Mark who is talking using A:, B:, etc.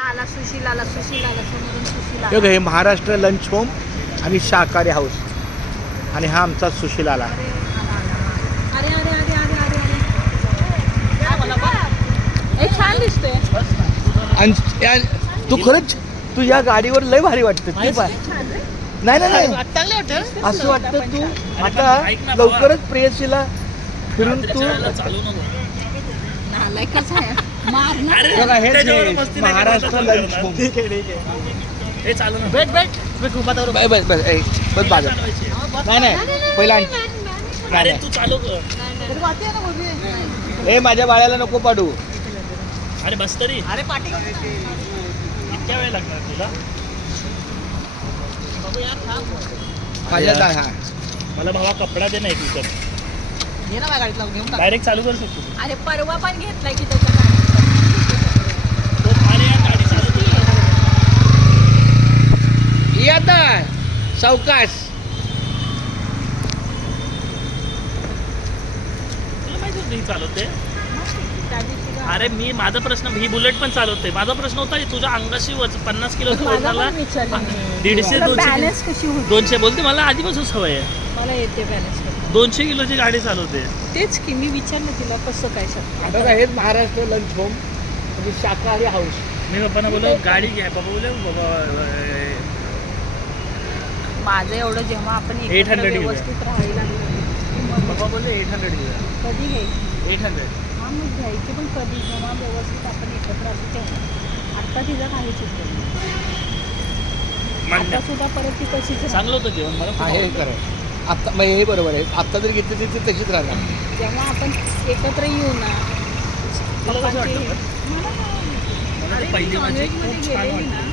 A: आला सुशील आला समोरून सुशील
B: हे बघ, हे महाराष्ट्र लंच होम आणि शाकाहारी हाऊस आणि हा आमचा सुशील आला.
A: अरे अरे अरे अरे अरे अरे छान दिसतोय.
B: तू खरंच तू या गाडीवर लय भारी वाटतं. ती पाय नाही नाही नाही असं वाटतं तू आता लवकरच प्रेयसीला फिरून तू
A: नालायकच आहे. मार ना.
B: बघा, हेच महाराष्ट्र लंच होम.
C: हे चालू ना.
B: बस बस बस बस बाजार नाही नाही पहिला
C: अरे तू चालू कर.
B: हे माझ्या बाळाला नको पाडू.
C: अरे बस तरी.
A: अरे पाठी
C: इतक्या वेळ लागणार तुला.
B: माझ्या हा
C: मला भावा कपडा दे ना एक विकत.
A: घे ना माझ्या गाडीत लावून घेऊन टाक.
C: डायरेक्ट चालू करू शकतो.
A: अरे परवा पण घेतलाय की त्याच्या गाडीत.
C: तो अरे यार गाडी चालू कर.
B: आता सावकाश.
C: तुला माहिती होतं ही चालवते. अरे मी माझा प्रश्न ही बुलेट पण चालवते. माझा प्रश्न होता तुझ्या अंगाशी 50 किलो
A: मला
C: 150
A: बॅलन्स कशी होती
C: 200 बोलते. मला आधीपासून सवय आहे.
A: मला येते बॅलन्स
C: 200 किलोची गाडी चालवते.
A: तेच की मी विचारलं तिला कसं काय शकतं.
B: बघा, हेच महाराष्ट्र लंच होम म्हणजे शाकाहारी हाऊस.
C: मी पप्पांना बोललो गाडी घ्या. पप्पा बोलले बाबा
A: माझं एवढं जेव्हा आपण
C: 800
A: एकत्र
C: घेऊया.
A: व्यवस्थित राहायला लागलो
C: पप्पा बोलले 800 घेऊया.
A: कधी घ्यायची
C: 800
A: हा मग घ्यायची पण कधी जेव्हा व्यवस्थित आपण एकत्र असू तेव्हा. आत्ता तिचं काहीच उत्तर नाही.
C: मान्य.
A: आता सुद्धा परत ती तशीच राहते.
C: चांगलं होतं जेवण मला खूप
B: आहे
C: आवडलं.
B: खरं. आत्ता मग हे बरोबर आहे. आत्ता जर घेतली तर ती तशीच राहणार.
A: जेव्हा आपण एकत्र येऊ ना
C: तुला कसं वाटतं?
A: मला
C: मला ती पहिली माझी
A: नॉनव्हेजमध्ये
C: खूप छान
A: गेलेली
C: वाटली.
A: ना